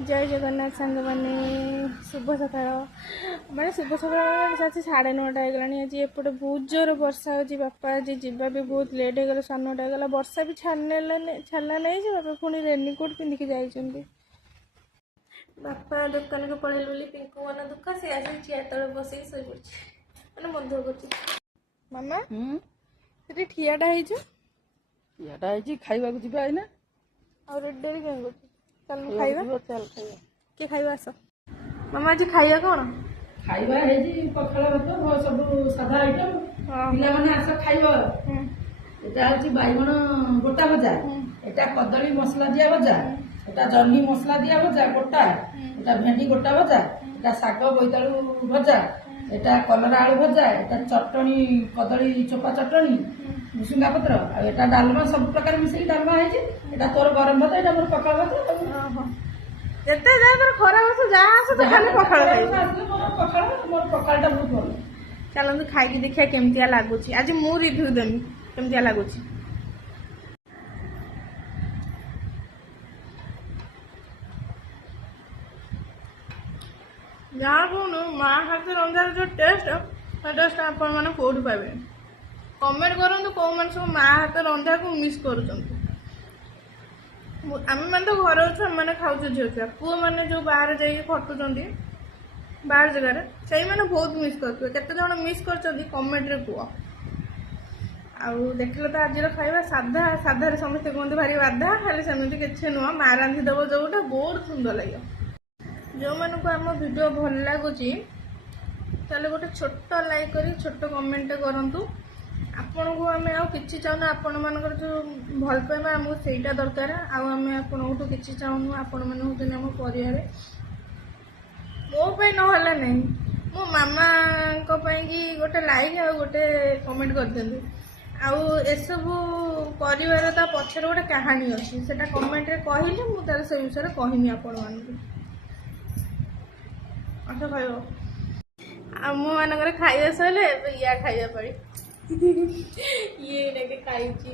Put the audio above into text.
जय जगन्नाथ सांग मैंने शुभ सकाल मैंने शुभ सकाल 9:30 होगा आज एपटे बहुत जोर वर्षा हो बापा आज जीवा भी बहुत लेट हो गला 9:30 होगा वर्षा भी छाड़ला नहीं बापा पुणी रेनिकोट पिंधिकी जाइए बापा दुकान को पड़े बोली पिंकू मन दुख सी आज चेयर तले बस शो पड़े मैंने मन दुख कर मामा से ठियाटा है खाइबा जीवा आईना और डेरी कहीं कर चल खाइबा चल खाइबा किए खाइबा आस मामा आज खाइबा कौन खाइबा है जी पखाला भात सब सादा आइटम पिला माने आस खाइबा एटा हची बाइगण गोटा भजा एटा कदली मसला दिया भजा एटा जन्नी मसला दिया भजा गोटा एटा भेंडी गोटा भजा एटा साग बोईतालु भजा एटा कलरा आलू भजा एटा चटनी कदली चोपा चटनी भुसुंगा पत्र एटा डालमा सब प्रकार मिसेई डालमा है जी एटा तोर गरम भात एटा मोर पखाला भात एते जा तोर खरा बस जा आस तो खाली पखाल खाइ मोर पखालटा बहुत भल चलନ୍ତୁ ଖାଇକି ଦେଖିଆ କେମିତିଆ ଲାଗୁଛି ଆଜି ମୁଁ ରିଭ୍ୟୁ ଦେମି କେମିତିଆ ଲାଗୁଛି ଯାହା କହୁନୁ ମା ହାତ ରନ୍ଧାର ଯୋଉ ଟେଷ୍ଟ ସେ ଟେଷ୍ଟ ଆପଣ ମାନେ କୋଉଠି ପାଇବେ କମେଣ୍ଟ କରନ୍ତୁ କୋଉମାନେ ସବୁ ମା ହାତ ରନ୍ଧାକୁ ମିସ୍ କରୁଛନ୍ତି ଆମେ ମାନେ ତ ଘରେ ଅଛୁ ଆମେ ଖାଉଛୁ ଝିଅ ଛୁଆ ପୁଅମାନେ ଯୋଉ ବାହାରେ ଯାଇକି ଖଟୁଛନ୍ତି ବାହାର ଜାଗାରେ ସେଇମାନେ ବହୁତ ମିସ୍ କରୁଥିବେ କେତେ ଜଣ ମିସ୍ କରୁଛନ୍ତି କମେଣ୍ଟରେ କୁହ ଆଉ ଦେଖିଲେ ତ ଆଜିର ଖାଇବା ସାଧା ସାଧାରେ ସମସ୍ତେ କୁହନ୍ତି ଭାରି ବାଧା ଖାଲି ସେମିତି କିଛି ନୁହଁ ମା ରାନ୍ଧିଦେବ ଯୋଉଟା ବହୁତ ସୁନ୍ଦର ଲାଗିବ ଯେଉଁମାନଙ୍କୁ ଆମ ଭିଡ଼ିଓ ଭଲ ଲାଗୁଛି ତାହେଲେ ଗୋଟେ ଛୋଟ ଲାଇକ୍ କରି ଛୋଟ କମେଣ୍ଟ କରନ୍ତୁ ଆପଣଙ୍କୁ ଆମେ ଆଉ କିଛି ଚାହୁଁନୁ ଆପଣମାନଙ୍କର ଯେଉଁ ଭଲ ପାଇବା ଆମକୁ ସେଇଟା ଦରକାର ଆଉ ଆମେ ଆପଣଙ୍କଠୁ କିଛି ଚାହୁଁନୁ ଆପଣମାନେ ହେଉଛନ୍ତି ଆମ ପରିବାର ମୋ ପାଇଁ ନହେଲା ନାହିଁ ମୋ ମାମାଙ୍କ ପାଇଁକି ଗୋଟେ ଲାଇକ୍ ଆଉ ଗୋଟେ କମେଣ୍ଟ କରିଦିଅନ୍ତୁ ଆଉ ଏସବୁ କରିବାର ତା ପଛରେ ଗୋଟେ କାହାଣୀ ଅଛି ସେଟା କମେଣ୍ଟରେ କହିଲେ ମୁଁ ତାହେଲେ ସେ ବିଷୟରେ କହିମି ଆପଣମାନଙ୍କୁ ଆସ ଖାଇବ ଆମମାନଙ୍କର ଖାଇବା ସରିଲେ ଏବେ ୟା ଖାଇବା ପାଳି ଇଏ ଏଇନାକେ ଖାଇଛି